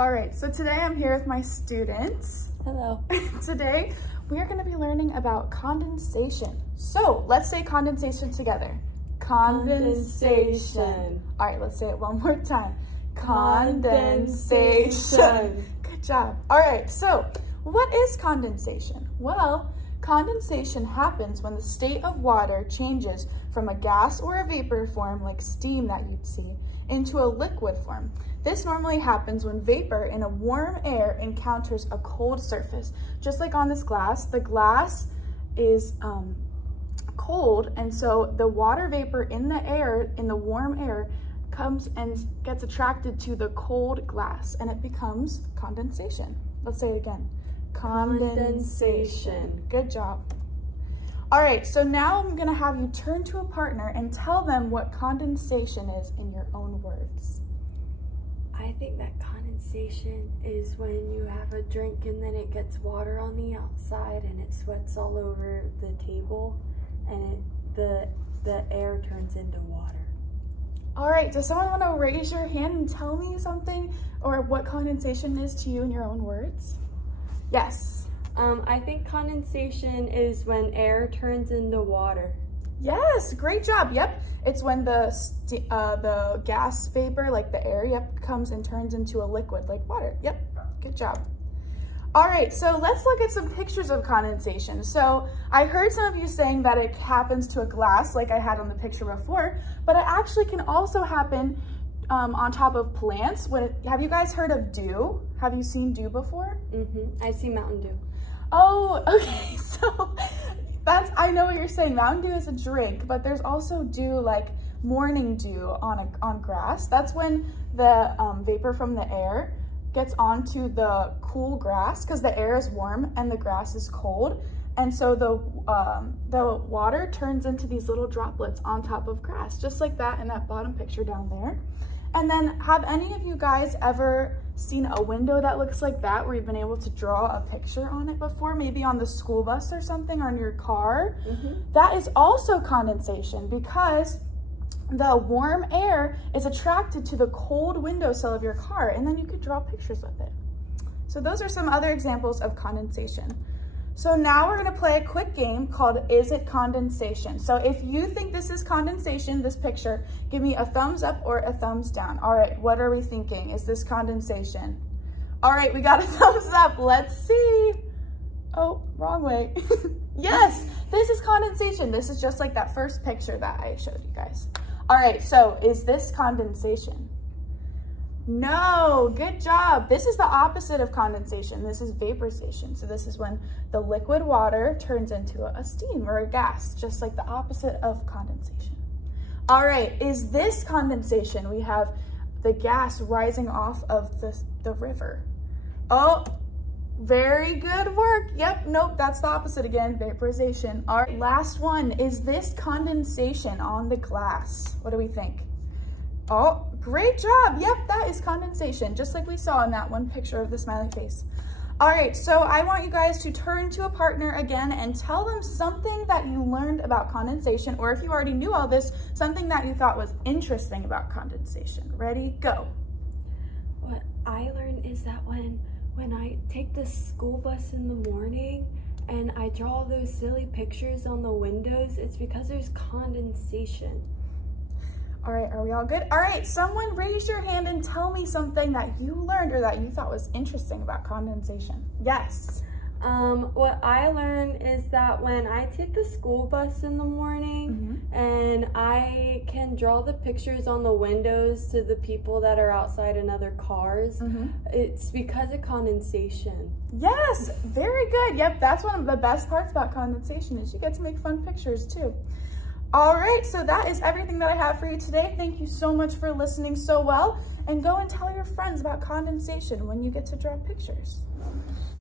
All right, so today I'm here with my students. Hello. Today we are going to be learning about condensation. So let's say condensation together. Condensation. All right, let's say it one more time. Condensation. Good job. All right, so what is condensation? Well, condensation happens when the state of water changes from a gas or a vapor form, like steam that you'd see, into a liquid form. This normally happens when vapor in a warm air encounters a cold surface. Just like on this glass, the glass is cold, and so the water vapor in the air, in the warm air, comes and gets attracted to the cold glass, and it becomes condensation. Let's say it again. Condensation. Good job. All right, so now I'm gonna have you turn to a partner and tell them what condensation is in your own words. I think that condensation is when you have a drink and then it gets water on the outside and it sweats all over the table and the air turns into water. All right, does someone want to raise your hand and tell me something or what condensation is to you in your own words? Yes. I think condensation is when air turns into water. Yes, great job. Yep, it's when the gas vapor, like the air, comes and turns into a liquid like water. Yep, good job. All right, so let's look at some pictures of condensation. So I heard some of you saying that it happens to a glass like I had on the picture before, but it actually can also happen on top of plants. Have you guys heard of dew? Have you seen dew before? Mm-hmm. I've seen Mountain Dew. Oh, okay, so I know what you're saying. Mountain Dew is a drink, but there's also dew, like morning dew on grass. That's when the vapor from the air gets onto the cool grass because the air is warm and the grass is cold. And so the water turns into these little droplets on top of grass, just like that in that bottom picture down there. And then have any of you guys ever seen a window that looks like that where you've been able to draw a picture on it before, maybe on the school bus or something, or in your car? Mm-hmm. That is also condensation because the warm air is attracted to the cold windowsill of your car, and then you could draw pictures with it. So those are some other examples of condensation. So now we're gonna play a quick game called Is It Condensation? So if you think this is condensation, this picture, give me a thumbs up or a thumbs down. All right, what are we thinking? Is this condensation? All right, we got a thumbs up. Let's see. Oh, wrong way. Yes, this is condensation. This is just like that first picture that I showed you guys. All right, so is this condensation? No, good job. This is the opposite of condensation. This is vaporization. So this is when the liquid water turns into a steam or a gas, just like the opposite of condensation. All right, is this condensation? We have the gas rising off of the river. Oh, very good work. Yep, nope, that's the opposite again, vaporization. All right, last one. Is this condensation on the glass? What do we think? Oh, great job. Yep, that is condensation, just like we saw in that one picture of the smiley face. All right, so I want you guys to turn to a partner again and tell them something that you learned about condensation, or if you already knew all this, something that you thought was interesting about condensation. Ready, go. What I learned is that when I take the school bus in the morning and I draw those silly pictures on the windows, it's because there's condensation. All right, are we all good? All right, someone raise your hand and tell me something that you learned or that you thought was interesting about condensation. Yes. What I learned is that when I take the school bus in the morning and I can draw the pictures on the windows to the people that are outside in other cars, it's because of condensation. Yes, very good. Yep, that's one of the best parts about condensation is you get to make fun pictures too. All right, so that is everything that I have for you today. Thank you so much for listening so well, and go and tell your friends about condensation when you get to draw pictures.